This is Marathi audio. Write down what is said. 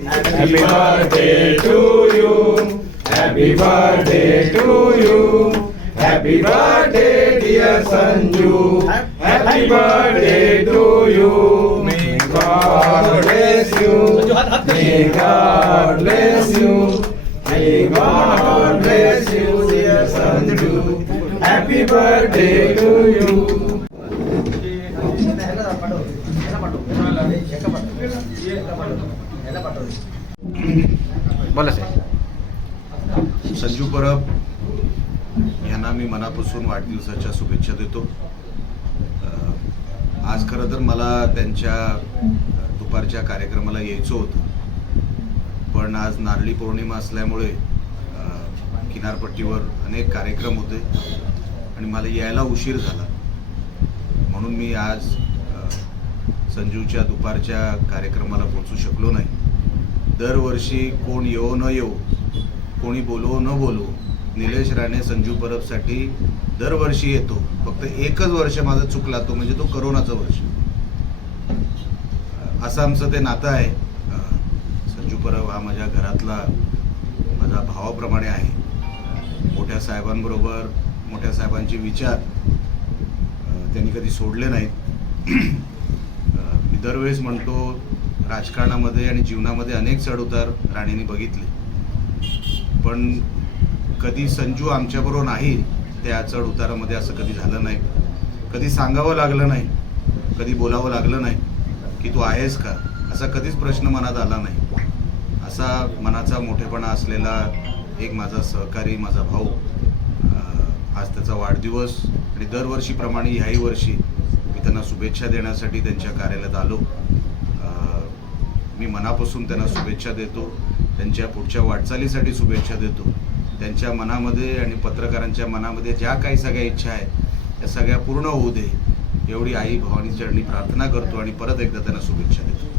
Happy birthday to you. Happy birthday to you. Happy birthday, dear Sanju. Happy birthday to you. May God bless you. May God bless you. May God bless you, dear Sanju. Happy birthday to you. बोला साहेब. संजू परब यांना मी मनापासून वाढदिवसाच्या शुभेच्छा देतो. आज खरं तर मला त्यांच्या दुपारच्या कार्यक्रमाला यायचं होतं. पण आज नारळी पौर्णिमा असल्यामुळे किनारपट्टीवर अनेक कार्यक्रम होते आणि मला यायला उशीर झाला. म्हणून मी आज संजूच्या दुपारच्या कार्यक्रमाला पोचू शकलो नाही. दरवर्षी कोण येवो न येवो कोणी बोलवो न बोलवो निलेश राणे संजू परबसाठी दरवर्षी येतो. फक्त एकच वर्ष माझा चुकला तो म्हणजे तो करोनाचं वर्ष. असं आमचं ते नातं आहे. संजू परब हा माझ्या घरातला माझा भावाप्रमाणे आहे. मोठ्या साहेबांबरोबर मोठ्या साहेबांचे विचार त्यांनी कधी सोडले नाहीत. दरवेळेस म्हणतो राजकारणामध्ये आणि जीवनामध्ये अनेक चढउतार राणेंनी बघितले. पण कधी संजू आमच्याबरोबर नाही त्या चढउतारामध्ये असं कधी झालं नाही. कधी सांगावं लागलं नाही कधी बोलावं लागलं नाही की तू आहेस का? असा कधीच प्रश्न मनात आला नाही. असा मनाचा मोठेपणा असलेला एक माझा सहकारी माझा भाऊ आज त्याचा वाढदिवस आणि दरवर्षीप्रमाणे ह्याही वर्षी त्यांना शुभेच्छा देण्यासाठी त्यांच्या कार्यालयात आलो. मी मनापासून त्यांना शुभेच्छा देतो. त्यांच्या पुढच्या वाटचालीसाठी शुभेच्छा देतो. त्यांच्या मनामध्ये आणि पत्रकारांच्या मनामध्ये ज्या काही सगळ्या इच्छा आहेत त्या सगळ्या पूर्ण होऊ दे एवढी आई भवानी चरणी प्रार्थना करतो आणि परत एकदा त्यांना शुभेच्छा देतो.